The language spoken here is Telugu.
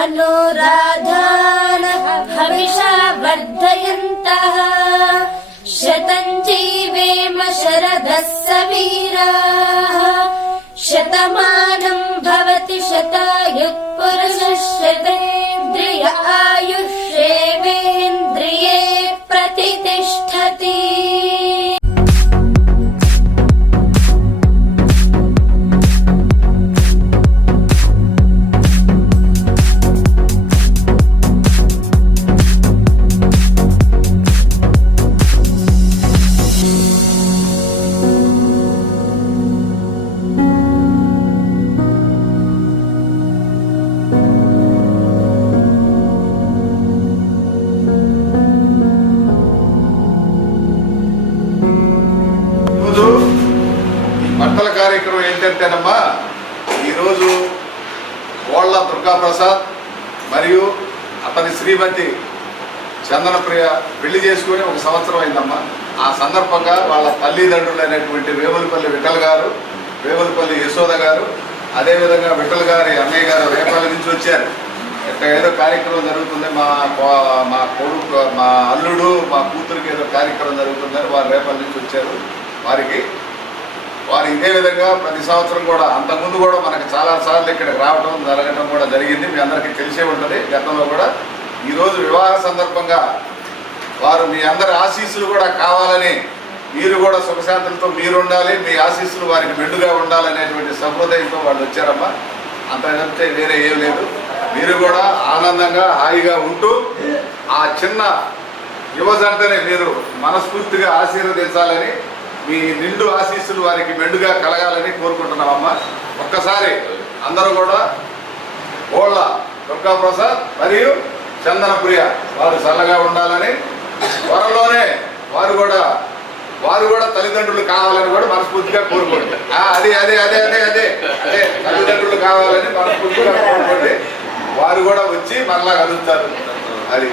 अनुराधानः हविषा वर्धयन्तः शतं जीवेम शरदः सवीराः शतमानं भवति शतायुः पुरुषः शतेन्द्रिय आयुष्येवेन्द्रिये प्रतिष्ठति। బట్టల కార్యక్రమం ఏంటంటేనమ్మా, ఈరోజు కోళ్ళ దుర్గాప్రసాద్ మరియు అతని శ్రీమతి చందనప్రియ పెళ్లి చేసుకుని 1 సంవత్సరం అయిందమ్మా. ఆ సందర్భంగా వాళ్ళ తల్లిదండ్రులైనటువంటి వేములపల్లి విఠల్ గారు, వేములపల్లి యశోద గారు, అదేవిధంగా విఠల్ గారి అన్నయ్య గారు రేపల్లి నుంచి వచ్చారు. ఇక్కడ ఏదో కార్యక్రమం జరుగుతుంది, మా కొడుకు, మా అల్లుడు, మా కూతురికి ఏదో కార్యక్రమం జరుగుతుందని వారు రేపల్లి నుంచి వచ్చారు. వారు ఇదే విధంగా ప్రతి సంవత్సరం కూడా, అంతకుముందు కూడా మనకు చాలాసార్లు ఇక్కడికి రావడం జరగడం కూడా జరిగింది. మీ అందరికీ తెలిసే ఉంటుంది గతంలో కూడా. ఈరోజు వివాహ సందర్భంగా వారు మీ అందరి ఆశీస్సులు కూడా కావాలని, మీరు కూడా సుఖశాంతులతో మీరు ఉండాలి, మీ ఆశీస్సులు వారికి మెండుగా ఉండాలనేటువంటి సహృదయంతో వాళ్ళు వచ్చారమ్మా. అంత చెప్తే వేరే ఏం లేదు. మీరు కూడా ఆనందంగా హాయిగా ఉంటూ ఆ చిన్న యువజంటని మీరు మనస్ఫూర్తిగా ఆశీర్వదించాలని, మీ నిండు ఆశీస్సులు వారికి మెండుగా కలగాలని కోరుకుంటున్నామమ్మా. ఒక్కసారి అందరూ కూడా కోళ్ళ దుర్గాప్రసాద్ మరియు చందనప్రియ వారు చల్లగా ఉండాలని, త్వరలోనే వారు కూడా తల్లిదండ్రులు కావాలని కూడా మనస్ఫూర్తిగా కోరుకోండి. అదే అదే అదే అదే అదే అదే తల్లిదండ్రులు కావాలని మనస్ఫూర్తిగా కోరుకోండి. వారు కూడా వచ్చి మరలా కలుగుతారు. అది